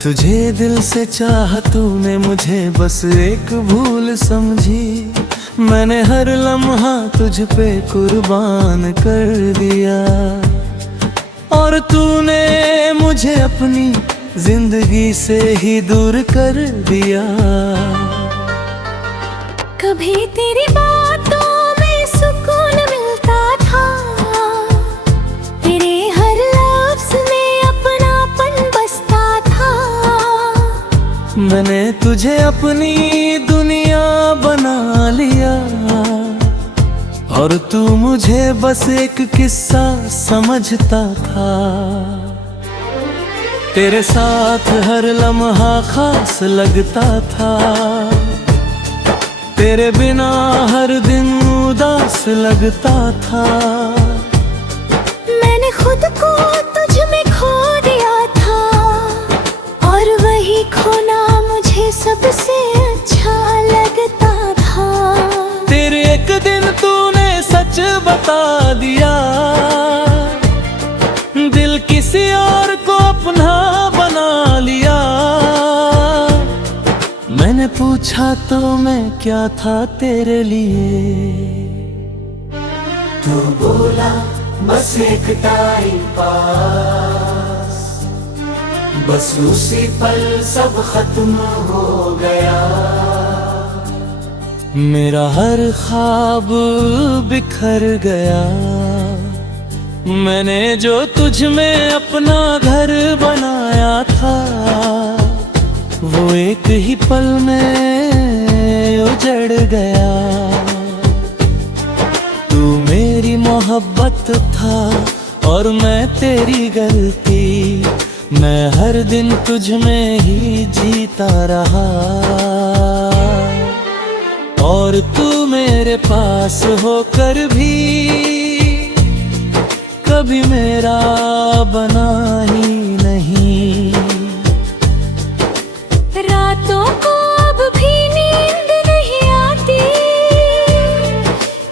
तुझे दिल से चाहा तूने मुझे बस एक भूल समझी। मैंने हर लम्हा तुझ पे कुर्बान कर दिया और तूने मुझे अपनी जिंदगी से ही दूर कर दिया। कभी तेरी बातों में सुकून मिलता था, तेरे हर लफ्ज़ में अपनापन बसता था। मैंने तुझे अपनी दुनिया बना लिया और तू मुझे बस एक किस्सा समझता था। तेरे साथ हर लम्हा खास लगता था, तेरे बिना हर दिन उदास लगता था। मैंने खुद को तुझ में खो दिया था और वही खोना मुझे सबसे अच्छा लगता था। तेरे एक दिन तूने सच बता दिया, दिल किसी और को अपना बना लिया। मैंने पूछा तो मैं क्या था तेरे लिए, तू बोला बस एक टाइम पास। बस उसी पल सब खत्म हो गया, मेरा हर ख्वाब बिखर गया। मैंने जो तुझ में अपना घर बनाया था, वो एक ही पल में उजड़ गया। तू मेरी मोहब्बत था और मैं तेरी गलती। मैं हर दिन तुझ में ही जीता रहा और तू मेरे पास होकर भी कभी मेरा बना ही नहीं। रातों को अब भी नींद नहीं आती,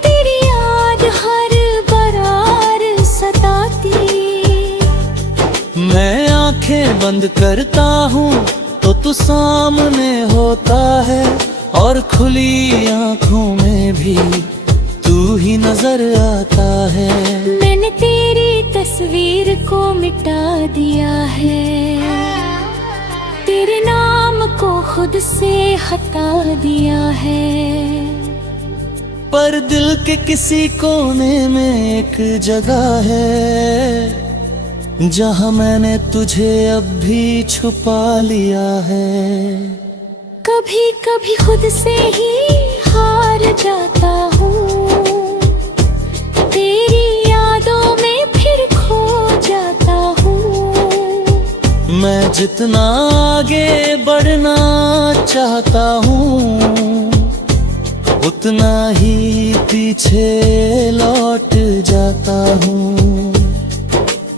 तेरी याद हर बार सताती। मैं आंखें बंद करता हूँ तो तू सामने होता है और खुली आंखों में भी तू ही नजर आता है। मैंने तेरी तस्वीर को मिटा दिया है, तेरे नाम को खुद से हटा दिया है। पर दिल के किसी कोने में एक जगह है जहाँ मैंने तुझे अब भी छुपा लिया है। कभी कभी खुद से ही हार जाता हूँ, तेरी यादों में फिर खो जाता हूँ। मैं जितना आगे बढ़ना चाहता हूँ, उतना ही पीछे लौट जाता हूँ।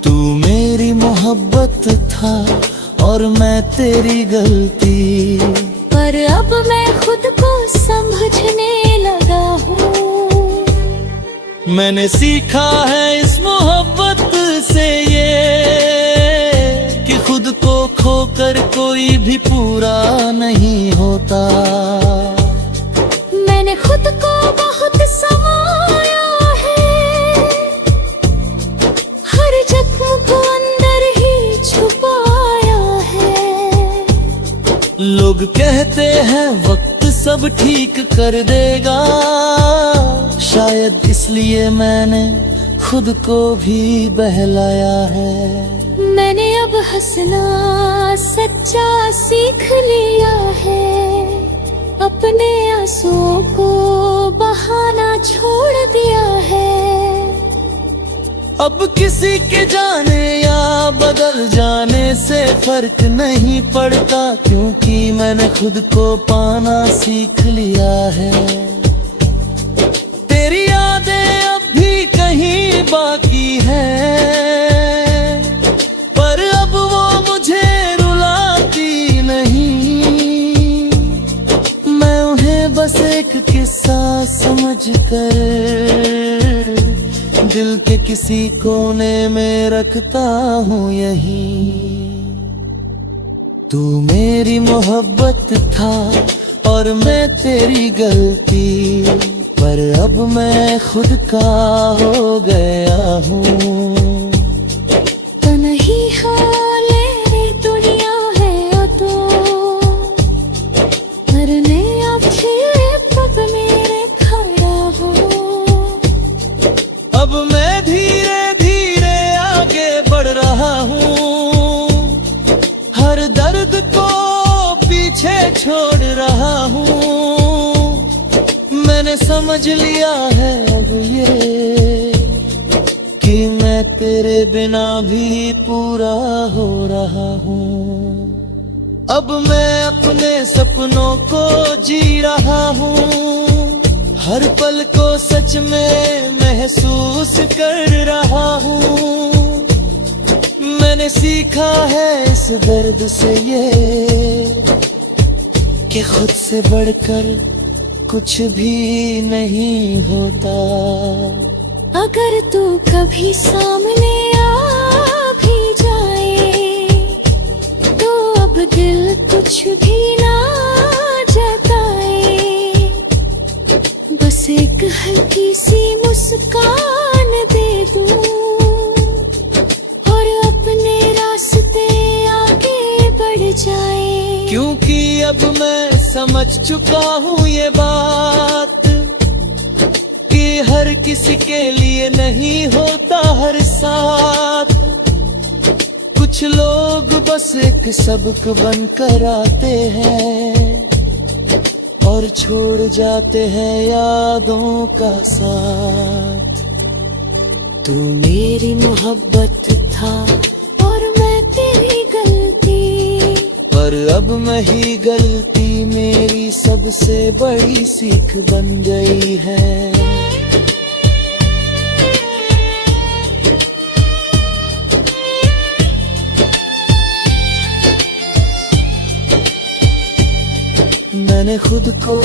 तू मेरी मोहब्बत था और मैं तेरी गलती, पर अब मैं खुद को समझने लगा हूँ। मैंने सीखा है इस मोहब्बत से ये कि खुद को खोकर कोई भी पूरा नहीं होता। मैंने खुद को बहुत समाया है, हर जख्म को अंदर ही छुपाया है। लोग कहते हैं वक्त सब ठीक कर देगा, शायद इसलिए मैंने खुद को भी बहलाया है। मैंने अब हंसना सच्चा सीख लिया है, अपने आंसुओं को बहाना छोड़ दिया है। अब किसी के जाने या बदल जाने से फर्क नहीं पड़ता, क्योंकि मैंने खुद को पाना सीख लिया है। तेरी यादें अब भी कहीं बाकी हैं, पर अब वो मुझे रुलाती नहीं। मैं उन्हें बस एक किस्सा समझकर दिल के किसी कोने में रखता हूँ यहीं। तू मेरी मोहब्बत था और मैं तेरी गलती, पर अब मैं खुद का हो गया हूँ। तो नहीं हाले दुनिया है तो मरने अच्छे पग मेरे खड़ा हो। अब मैं धीरे धीरे आगे बढ़ रहा हूँ, हर दर्द को पीछे छोड़ रहा हूँ। मैंने समझ लिया है अब ये कि मैं तेरे बिना भी पूरा हो रहा हूँ। अब मैं अपने सपनों को जी रहा हूँ, हर पल को सच में महसूस कर रहा हूँ। मैंने सीखा है इस दर्द से ये कि खुद से बढ़कर कुछ भी नहीं होता। अगर तू कभी सामने आ भी जाए तो अब दिल कुछ भी ना जताए। बस एक हल्की सी मुस्कान दे दूं और अपने रास्ते आगे बढ़ जाए। क्योंकि अब मैं समझ चुका हूँ ये बात कि हर किसी के लिए नहीं होता हर साथ। कुछ लोग बस एक सबक बनकर आते हैं और छोड़ जाते हैं यादों का साथ। तू मेरी मोहब्बत था और मैं तेरी गलती, पर अब मैं ही गलती मेरी सबसे बड़ी सीख बन गई है। मैंने खुद को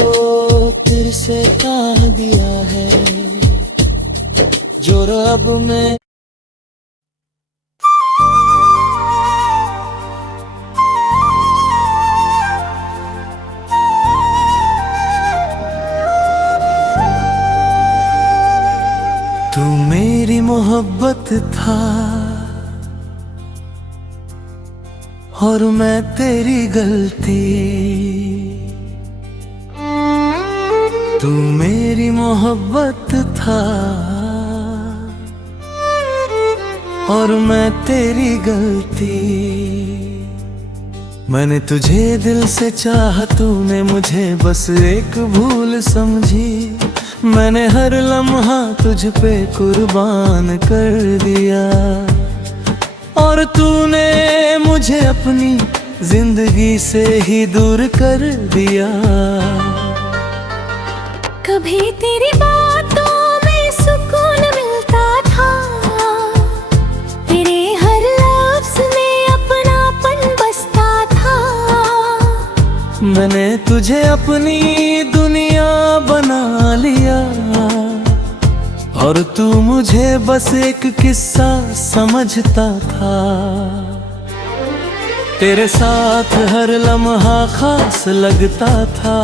तेरे से कह दिया है, जो रब में तू मेरी मोहब्बत था और मैं तेरी गलती। तू मेरी मोहब्बत था और मैं तेरी गलती। मैंने तुझे दिल से चाहा, तूने मुझे बस एक भूल समझी। मैंने हर लम्हा तुझ पे कुर्बान कर दिया और तूने मुझे अपनी जिंदगी से ही दूर कर दिया। कभी तेरी बातों में सुकून मिलता था, तेरे हर लफ्ज़ में अपनापन बसता था। मैंने तुझे अपनी दुनिया बना लिया और तू मुझे बस एक किस्सा समझता था। तेरे साथ हर लम्हा खास लगता था,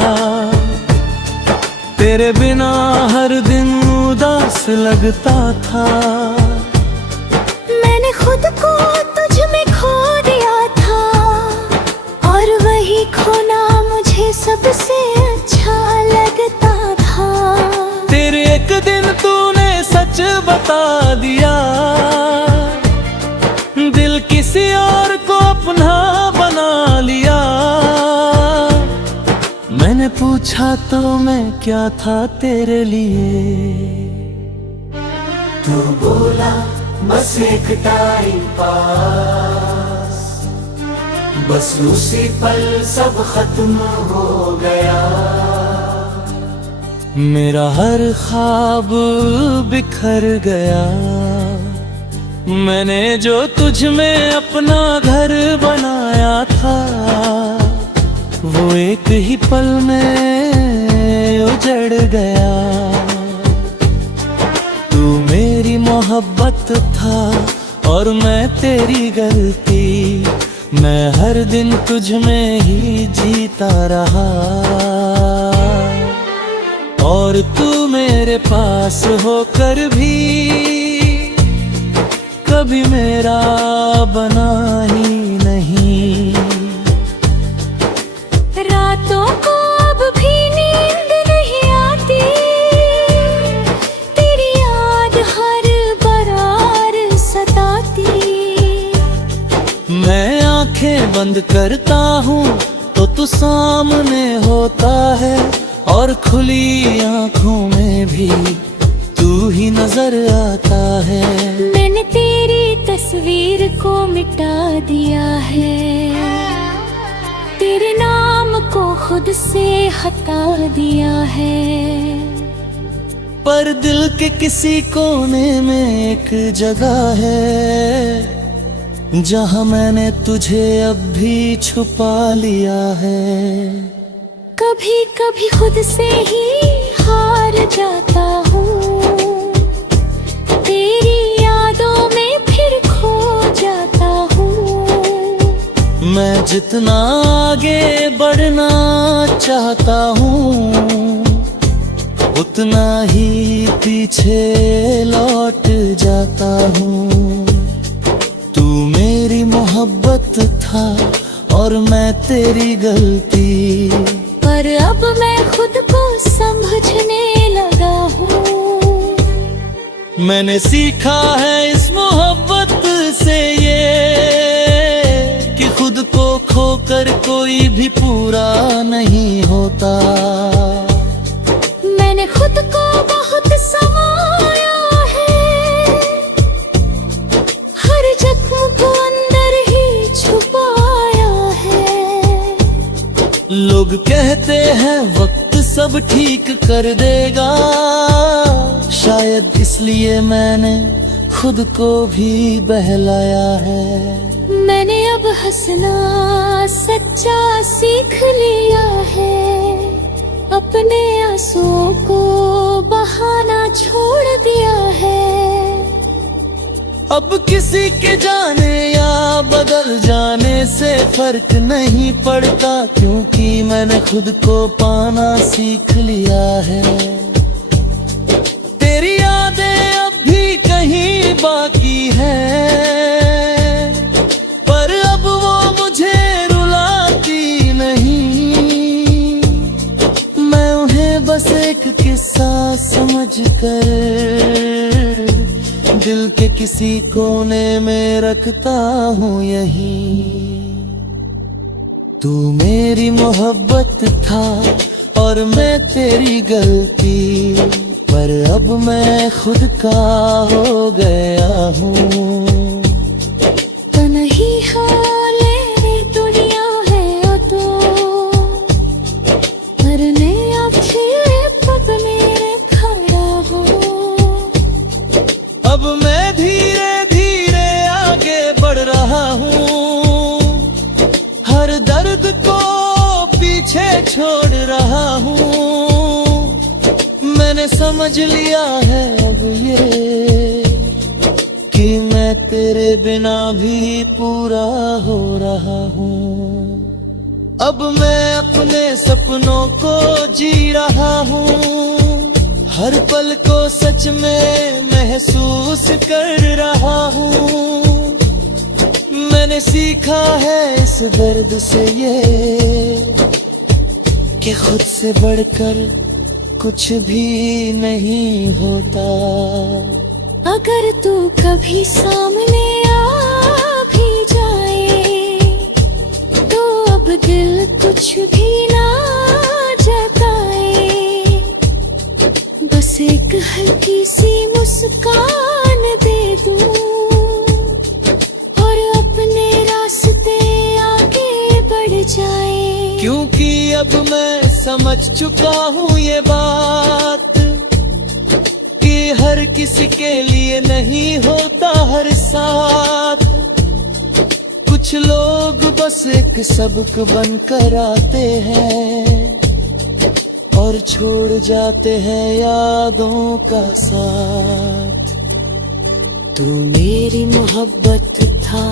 तेरे बिना हर दिन उदास लगता था। मैंने खुद को तुझ में खो दिया था और वही खोना मुझे सबसे अच्छा लगता था। तेरे एक दिन तूने सच बता दिया, दिल किसी और को अपना बना लिया। मैंने पूछा तो मैं क्या था तेरे लिए, तू बोला बस एक टाइम पास। बस उसी पल सब खत्म हो गया। मेरा हर ख्वाब बिखर गया। मैंने जो तुझ में अपना घर बनाया था, वो एक ही पल में उजड़ गया। तू मेरी मोहब्बत था और मैं तेरी गलती, मैं हर दिन तुझ में ही जीता रहा, और तू मेरे पास होकर भी कभी मेरा बना ही नहीं। रातों को अब भी नींद नहीं आती, तेरी याद हर बार सताती। मैं आंखें बंद करता हूँ तो तू सामने होता है, और खुली आंखों में भी तू ही नजर आता है। मैंने तेरी तस्वीर को मिटा दिया है, तेरे नाम को खुद से हटा दिया है। पर दिल के किसी कोने में एक जगह है जहाँ मैंने तुझे अब भी छुपा लिया है। कभी कभी खुद से ही हार जाता हूँ, तेरी यादों में फिर खो जाता हूँ। मैं जितना आगे बढ़ना चाहता हूँ, उतना ही पीछे लौट जाता हूँ। तू मेरी मोहब्बत था और मैं तेरी गलती, पर अब मैं खुद को समझने लगा हूँ। मैंने सीखा है इस मोहब्बत से ये, कि खुद को खोकर कोई भी पूरा नहीं होता। मैंने खुद को बहुत समाया है, हर जख्म को अंदर ही छुपाया है। लोग कहते हैं वक्त सब ठीक कर देगा, शायद इसलिए मैंने खुद को भी बहलाया है। मैंने अब हंसना सच्चा सीख लिया है, अपने आंसुओं को बहाना छोड़ दिया है। अब किसी के जाने या बदल जाने से फर्क नहीं पड़ता, क्योंकि मैंने खुद को पाना सीख लिया है। तेरी यादें अब भी कहीं बाकी हैं, पर अब वो मुझे रुलाती नहीं। मैं उन्हें बस एक किस्सा समझकर दिल के किसी कोने में रखता हूँ यहीं। तू मेरी मोहब्बत था और मैं तेरी गलती, पर अब मैं खुद का हो गया हूँ। नहीं हाले दुनिया है तो मरने अच्छे पग मेरे खड़ा हो। अब मैं धीरे धीरे आगे बढ़ रहा हूँ, हर दर्द को पीछे छोड़ रहा हूँ। मैंने समझ लिया है अब ये, कि मैं तेरे बिना भी पूरा हो रहा हूँ। अब मैं अपने सपनों को जी रहा हूँ, हर पल को सच में महसूस कर रहा हूँ। मैंने सीखा है इस दर्द से ये, कि खुद से बढ़कर कुछ भी नहीं होता। अगर तू कभी सामने आ भी जाए, तो अब दिल कुछ भी ना जताए। बस एक हल्की सी मुस्कान दे दूं, और अपने रास्ते आगे बढ़ जाए। क्योंकि अब मैं समझ चुका हूँ ये बात, कि हर किसी के लिए नहीं होता हर साथ। कुछ लोग बस एक सबक बनकर आते हैं, और छोड़ जाते हैं यादों का साथ। तू मेरी मोहब्बत था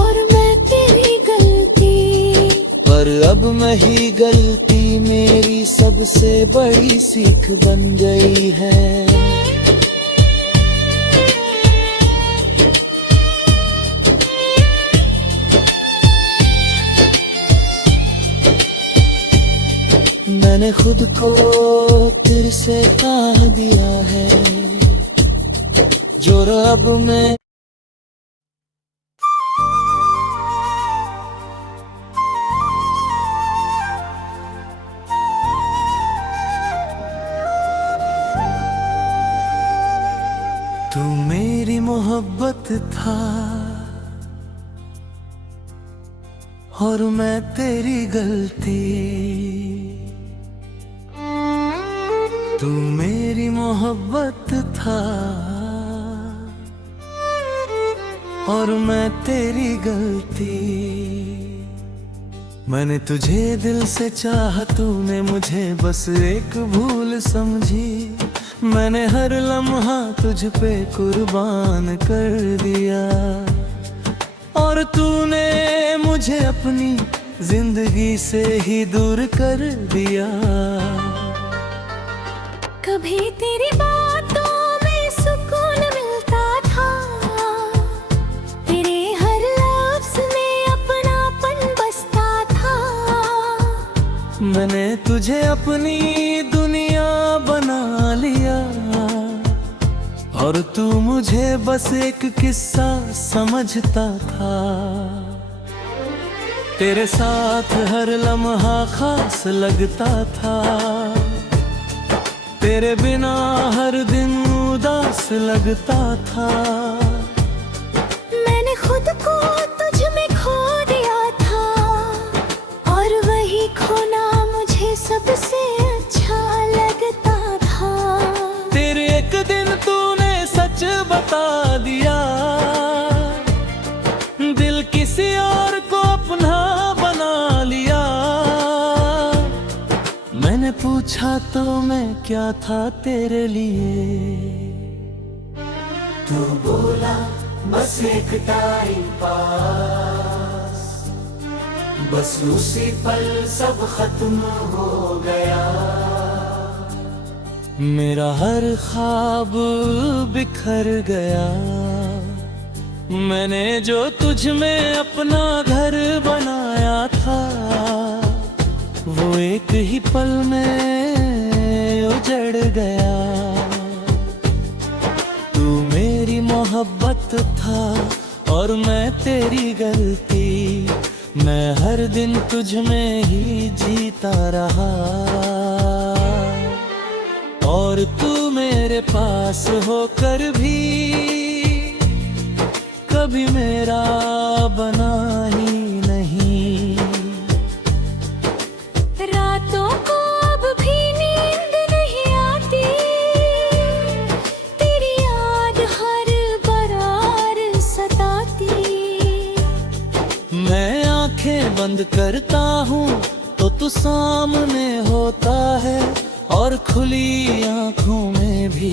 और मैं तेरी पर अब नहीं गलती मेरी सबसे बड़ी सीख बन गई है। मैंने खुद को तेरे से कह दिया है, जो रब में तू मेरी मोहब्बत था और मैं तेरी गलती। तू मेरी मोहब्बत था और मैं तेरी गलती। मैंने तुझे दिल से चाहा, तूने मुझे बस एक भूल समझी। मैंने हर लम्हा तुझ पे कुर्बान कर दिया और तूने मुझे अपनी जिंदगी से ही दूर कर दिया। कभी तेरी बातों में सुकून मिलता था, तेरे हर लफ्ज़ में अपनापन बसता था। मैंने तुझे अपनी दुनिया बना लिया और तू मुझे बस एक किस्सा समझता था। तेरे साथ हर लम्हा खास लगता था, तेरे बिना हर दिन उदास लगता था। मैंने खुद को तुझ में खो दिया था और वही खोना मुझे सबसे अच्छा लगता था। तेरे एक दिन तूने सच बता दिया, दिल किसी और को अपना बना लिया। मैंने पूछा तो मैं क्या था तेरे लिए, तू बोला बस एक टाइम पास। बस उसी पल सब खत्म हो गया, मेरा हर ख्वाब बिखर गया। मैंने जो तुझ में अपना घर बनाया था, वो एक ही पल में उजड़ गया। तू मेरी मोहब्बत था और मैं तेरी गलती। मैं हर दिन तुझ में ही जीता रहा और तू मेरे पास होकर भी कभी मेरा बना ही नहीं। रातों को अब भी नींद नहीं आती, तेरी याद हर बार सताती। मैं आंखें बंद करता हूँ तो तू सामने होता है और खुली आंखों में भी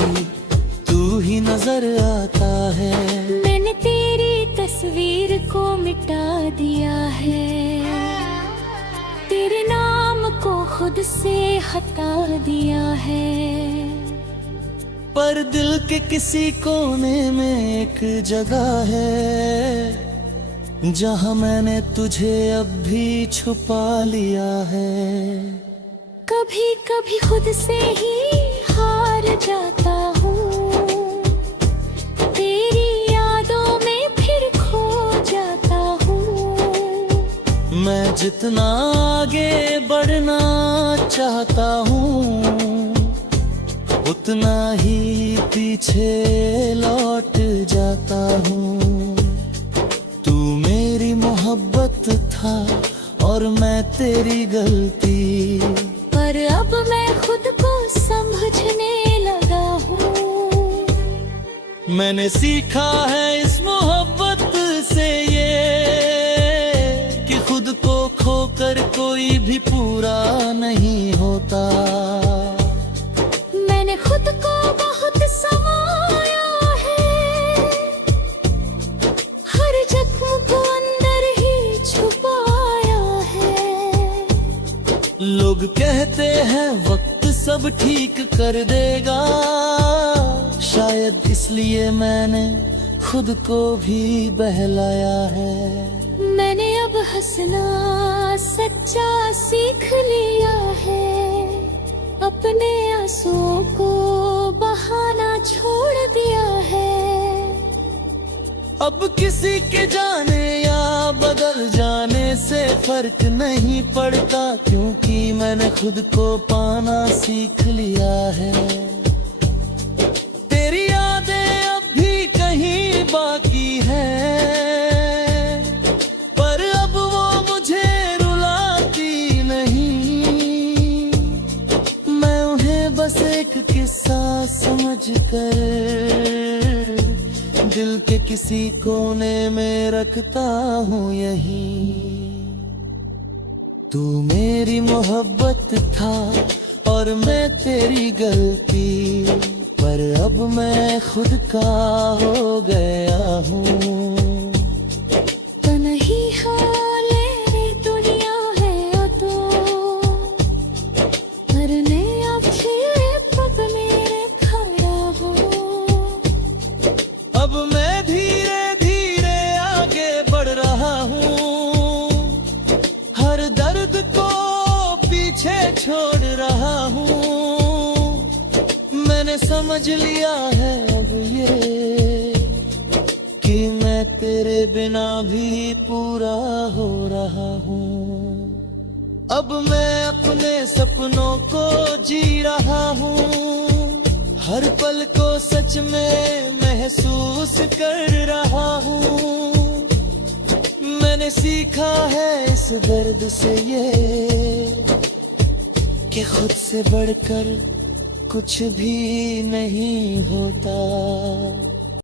तू ही नजर आता है। मैंने तेरी तस्वीर को मिटा दिया है, तेरे नाम को खुद से हटा दिया है। पर दिल के किसी कोने में एक जगह है जहाँ मैंने तुझे अब भी छुपा लिया है। कभी कभी खुद से ही हार जाता हूँ, तेरी यादों में फिर खो जाता हूँ। मैं जितना आगे बढ़ना चाहता हूँ, उतना ही पीछे लौट जाता हूँ। तू मेरी मोहब्बत था और मैं तेरी गलती। पर अब मैं खुद को समझने लगा हूँ। मैंने सीखा है इस मोहब्बत से ये कि खुद को खोकर कोई भी पूरा नहीं होता। मैंने खुद को बहुत समाया है, हर जख्म को अंदर ही छुपाया है। लोग कहते हैं वक्त सब ठीक कर देगा, शायद इसलिए मैंने खुद को भी बहलाया है। मैंने अब हंसना सच्चा सीख लिया है, अपने आंसुओं को बहाना छोड़ दिया है। अब किसी के जाने या बदल जाने से फर्क नहीं पड़ता, क्योंकि मैंने खुद को पाना सीख लिया है। तेरी यादें अब भी कहीं बाकी हैं, पर अब वो मुझे रुलाती नहीं। मैं उन्हें बस एक किस्सा समझकर दिल के किसी कोने में रखता हूँ यहीं। तू मेरी मोहब्बत था और मैं तेरी गलती, पर अब मैं खुद का हो गया हूँ। तन्ही हाले दुनिया है तो मरने अब फिर पग मेरे खड़ा हो। अब मैं धीरे धीरे आगे बढ़ रहा हूँ, हर दर्द को पीछे छोड़ रहा हूँ। मैंने समझ लिया है अब ये कि मैं तेरे बिना भी पूरा हो रहा हूँ। अब मैं अपने सपनों को जी रहा हूँ, हर पल को सच में महसूस कर रहा हूँ। मैंने सीखा है इस दर्द से ये कि खुद से बढ़कर कुछ भी नहीं होता।